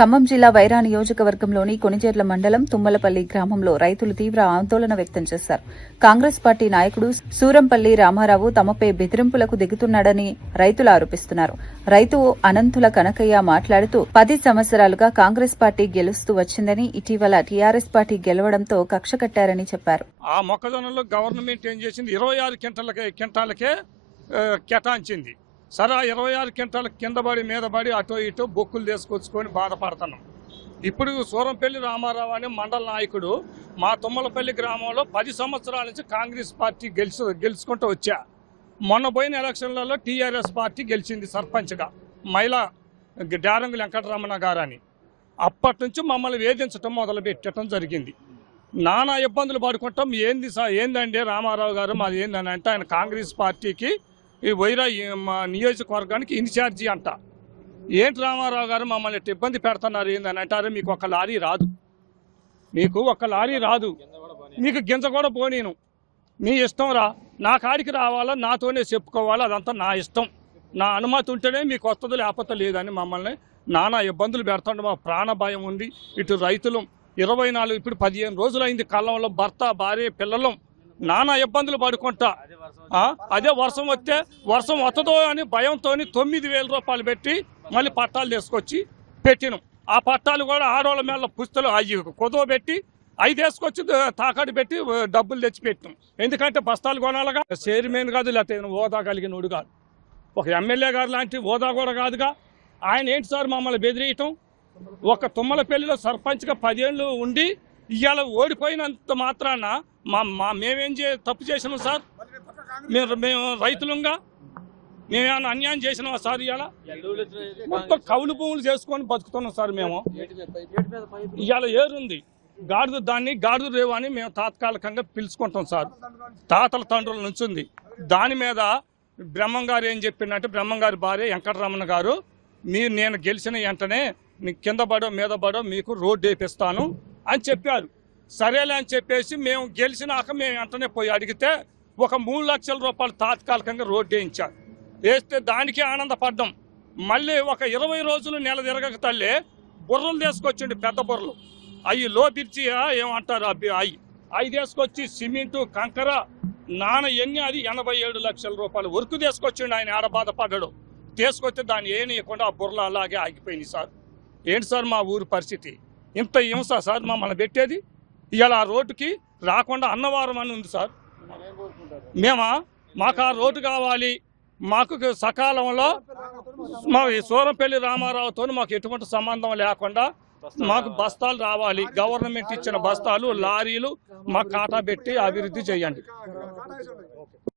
ఖమ్మం జిల్లా వైరా నియోజకవర్గంలోని కొణిజేర్ల మండలం తుమ్మలపల్లి గ్రామంలో రైతులు తీవ్ర ఆందోళన వ్యక్తం చేశారు. కాంగ్రెస్ పార్టీ నాయకుడు సూరంపల్లి రామారావు తమపై బెదిరింపులకు దిగుతున్నాడని రైతులు ఆరోపిస్తున్నారు. రైతు అనంతుల కనకయ్య మాట్లాడుతూ 10 సంవత్సరాలుగా కాంగ్రెస్ పార్టీ గెలుస్తూ వచ్చిందని, ఇటీవల టీఆర్ఎస్ పార్టీ గెలవడంతో కక్ష కట్టారని చెప్పారు. ఆ మొక్కజొన్నలో గవర్నమెంట్ ఏం చేసింది, 26 క్వింటాలకే కేటాయించింది. సరే, 26 క్వింటాల కింద పడి మీద పడి అటో ఇటో బొక్కులు తీసుకొచ్చుకొని బాధపడుతున్నాం. ఇప్పుడు సూరంపల్లి రామారావు అనే మండల నాయకుడు మా తుమ్మలపల్లి గ్రామంలో 10 సంవత్సరాల నుంచి కాంగ్రెస్ పార్టీ గెలుచుకుంటూ వచ్చా. మొన్న పోయిన ఎలక్షన్లలో టీఆర్ఎస్ పార్టీ గెలిచింది సర్పంచ్గా, మహిళా డారంగి వెంకటరమణ గారని. అప్పటి నుంచి మమ్మల్ని వేధించడం మొదలు పెట్టడం జరిగింది. నానా ఇబ్బందులు పడుకుంటాం. ఏందండి రామారావు గారు మాది ఏందని అంటే, ఆయన కాంగ్రెస్ పార్టీకి ఈ వైరా నియోజకవర్గానికి ఇన్ఛార్జి అంట. ఏంటి రామారావు గారు మమ్మల్ని ఇబ్బంది పెడుతున్నారు ఏందని అంటారు. మీకు ఒక లారీ రాదు, మీకు గింజ కూడా పోనీను, మీ ఇష్టం రా, నా కాడికి రావాలా, నాతోనే చెప్పుకోవాలా, అదంతా నా ఇష్టం, నా అనుమతి ఉంటేనే మీకు వస్తుంది, లేకపోతే లేదని మమ్మల్ని నానా ఇబ్బందులు పెడుతుంటే మా ప్రాణ భయం ఉంది. ఇటు రైతులు 24 ఇప్పుడు 15 రోజులైంది కళ్ళంలో భర్త భార్య పిల్లలు నానా ఇబ్బందులు పడుకుంటా. అదే వర్షం వస్తుందో అని భయంతో 9,000 రూపాయలు పెట్టి మళ్ళీ పట్టాలు తీసుకొచ్చి పెట్టినాం. ఆ పట్టాలు కూడా ఆడవాళ్ళ మీద పుస్తలు అవి కుదవ పెట్టి అవి తీసుకొచ్చి తాకట్టు పెట్టి డబ్బులు తెచ్చి పెట్టినాం. ఎందుకంటే బస్తాలు కొనాలిగా. చైర్మన్ కాదు, లేకపోతే హోదా కలిగినోడు కాదు, ఒక ఎమ్మెల్యే గారు లాంటి హోదా కూడా కాదుగా. ఆయన ఏంటి సార్ మమ్మల్ని బెదిరియటం? ఒక తుమ్మలపల్లిలో సర్పంచ్గా 10 ఏళ్ళు ఉండి ఇవాళ ఓడిపోయినంత మాత్రాన మేమేం తప్పు చేసినాం సార్? మేము రైతులంగా మేమేమన్నా అన్యాయం చేసినామా సార్? ఇవాళ మొత్తం కౌలు భూములు చేసుకొని బతుకుతున్నాం సార్. మేము ఇవాళ ఏరుంది గాడుదు రేవు అని మేము తాత్కాలికంగా పిలుచుకుంటాం సార్. తాతల తండ్రుల నుంచి ఉంది. దాని మీద బ్రహ్మంగారు ఏం చెప్పిందంటే, బ్రహ్మంగారి భార్య వెంకటరమణ గారు, నేను గెలిచిన వెంటనే కింద పడో మీద పడో మీకు రోడ్డు వేపిస్తాను అని చెప్పారు. సరేలే అని చెప్పేసి మేము గెలిచినాక మేము వెంటనే పోయి అడిగితే ఒక 3 లక్షల రూపాయలు తాత్కాలికంగా రోడ్డు వేయించారు. వేస్తే దానికే ఆనందపడ్డాం. మళ్ళీ ఒక 20 రోజులు నెల తిరగక తల్లి బుర్రలు తీసుకొచ్చిండి, పెద్ద బుర్రలు, అవి లోపిర్చి ఏమంటారు అవి తీసుకొచ్చి సిమెంటు కంకర ఎన్ని అది 87 లక్షల రూపాయలు వర్క్ తీసుకొచ్చిండు. ఆయన ఆడ బాధపడ్డాడు. తీసుకొస్తే దాన్ని ఏనియకుండా ఆ బుర్రలు అలాగే ఆగిపోయింది సార్. ఏంటి సార్ మా ఊరు పరిస్థితి? ఇంత హింస సార్ మమ్మల్ని పెట్టేది. ఇవాళ ఆ రోడ్డుకి రాకుండా అన్నవరం అని ఉంది సార్. మాకు ఆ రోడ్డు కావాలి. మాకు సకాలంలో మా సూరంపల్లి రామారావుతో మాకు ఎటువంటి సంబంధం లేకుండా మాకు బస్తాలు రావాలి. గవర్నమెంట్ ఇచ్చిన బస్తాలు లారీలు మాకు కాటా పెట్టి అభివృద్ధి చేయండి.